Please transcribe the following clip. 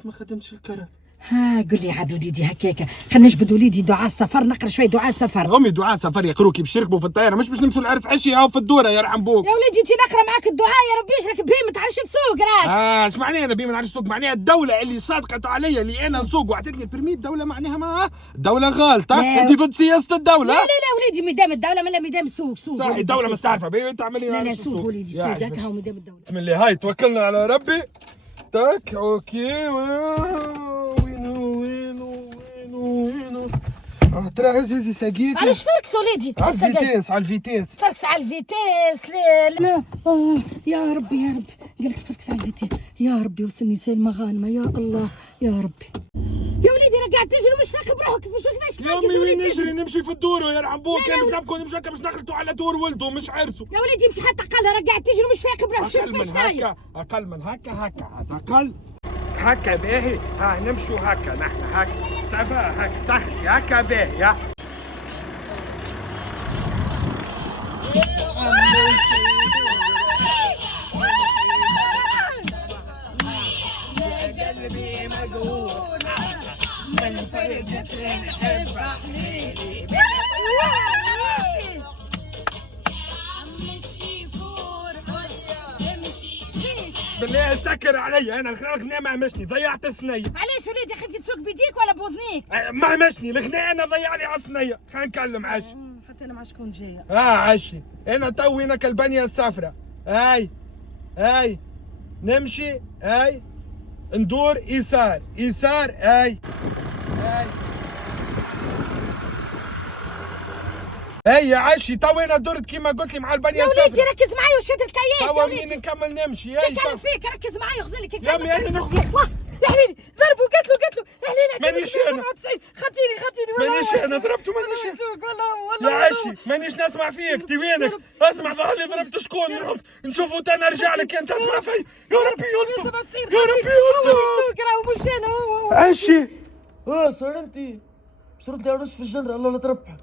زاد ما خدمتش الكرة. ها قول لي عاد وليدي هكاك، خلينا نجبد وليدي دعاء السفر، نقرا شويه دعاء السفر. امي دعاء سفر يقروك باش يركبوا في الطياره، مش باش نمشوا العرس عشيه او في الدوره يرحم بوك. يا وليدي انت نقرا معاك الدعاء يا ربي يشرك بيه، ما تعرفش تسوق راك. اش معناها انا بيه ما نعرفش نسوق؟ معناها الدوله اللي صادقت عليا اللي انا نسوق وعطتني البرمي، الدوله معناها ما الدوله غالطه. انت ضد سياسه الدوله. لا وليدي ميدام الدوله من ميدام سوق صح الدوله ما تعرفها بيه تعمل لي. لا سوق وليدي سوق هكا هو ميدام الدوله. بسم الله هاي توكلنا على ربي. تاك اوكي. وينو ترى هزي ساقيك. علاش فركس وليدي؟ على الفيتيس فركس على الفيتيس. لا يا ربي قالك فركس على الفيتيس. يا ربي وصلني سالمة غانمة يا الله يا ربي. يا وليدي انا قاعد تجري ومش فاقي بروحك كيفاش يا امي وين نجري نمشي في الدور يرحم بوك. كان باش نبقوا نمشوا باش نخلطوا على دور ولده مش عرسوا. يا وليدي مش حتى قالها راك قاعد تجري ومش فاقي بروحك. اقل من هكا اقل هكا باهي. ها نمشوا هكا نحن هكا سافا هكا تحكي هكا باهي. بالله سكر علي انا الغناء ما همشني ضيعت الثنيه. علاش وليدي خدتي تسوق بيديك ولا بوذنيك؟ ما همشني الغناء انا ضيع لي على الثنيه. خلينا نكلم عشي. حتى انا مع شكون جايه. عشي انا توي هنا كالبانيه الصفراء. هاي نمشي هاي ندور يسار هاي يا عشي تو انا درت كيما قلت لي مع البنيه يا وليدي ركز معايا وشد الكياس يا وليدي. تو نكمل نمشي. كان فيك ركز معايا وخذلك يا امي انا يا حليلي ضربوا قتلوا يا حليلي. مانيش انا خطيني والله. مانيش انا ضربته مانيش والله يا عشي مانيش نسمع فيك. تي وينك؟ اسمع ظهر لي ضربت شكون؟ نشوفوا انا ارجع لك انت تسمع في. يا ربي يلطف يا ربي يلطف. عشي صار انت مش تردي على في الجنرال الله لا تربح.